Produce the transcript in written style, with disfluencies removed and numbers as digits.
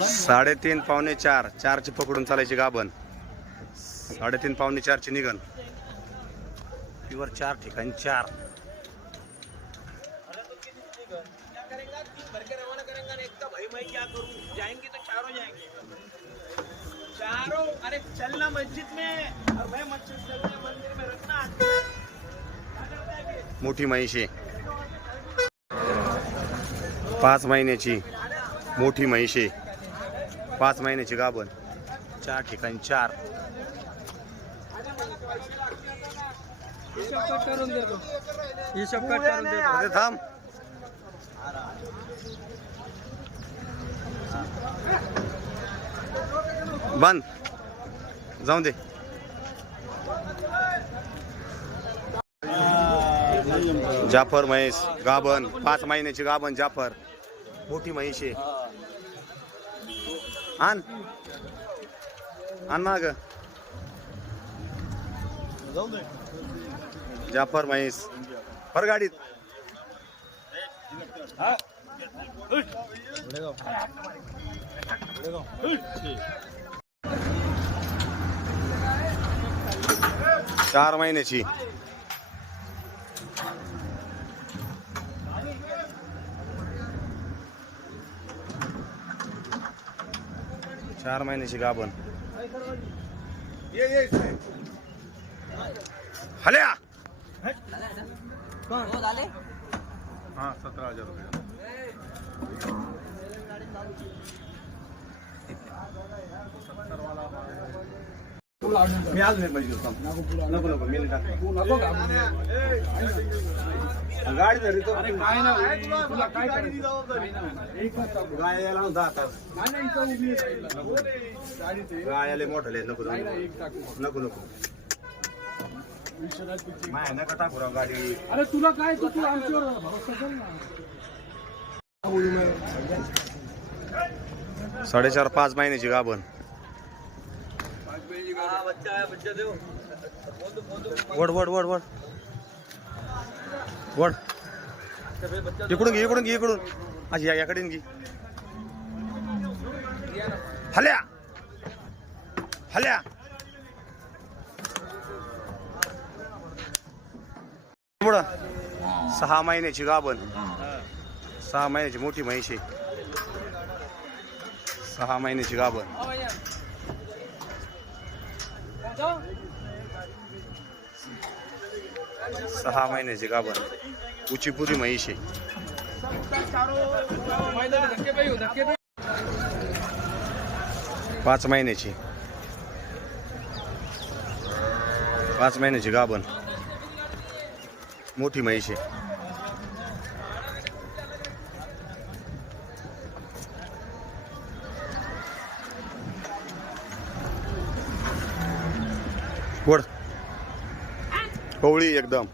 3.5 पावणे 4, 4ची पकडून चालायची गाभण. 3.5 पावणे 4ची निघन. प्युअर 4 ठिकाणी 4. चारों अरे चलना मस्जिद में और मैं मंदिर में रखना. मोठी म्हैशी 5 महिन्याची. मोठी म्हैशी 5 महिन्याची गाभण. 4 ठिकाणी 4. थांब बंद जाऊन दे. जाफर म्हैस गाभण 5 महिन्याची गाभण. जाफर मोठी म्हैस आहे. आण माग जाफर म्हैस पर गाडीत. चार महिन्याची. 4 महिन्याची गाभण. हल्या हाँ 17,000 रुपये. मी आज नाही पाहिजे. नको नको मी गाडी धरी तो गायाला गायाले मोठले नको नको नको माय नका टाकू राव गाडी. अरे तुला काय तू आमच्यावर भरोसा कर ना. 4.5 5 महिन्याची गाभण. वड वड वड वड वड. इकडून घे इकडून घे इकडून. आज याकडे घे. हल्या हल्या 6 महिन्याची गाभण. 6 महिन्याची मोठी म्हैशी. 6 महिन्याची गाभण. 6 महिन्याची गाभण. उचीपुरी म्हैशी. 5 महिन्याची. 5 महिन्याची गाभण. मोठी म्हैशी. वड कवळी एकदम.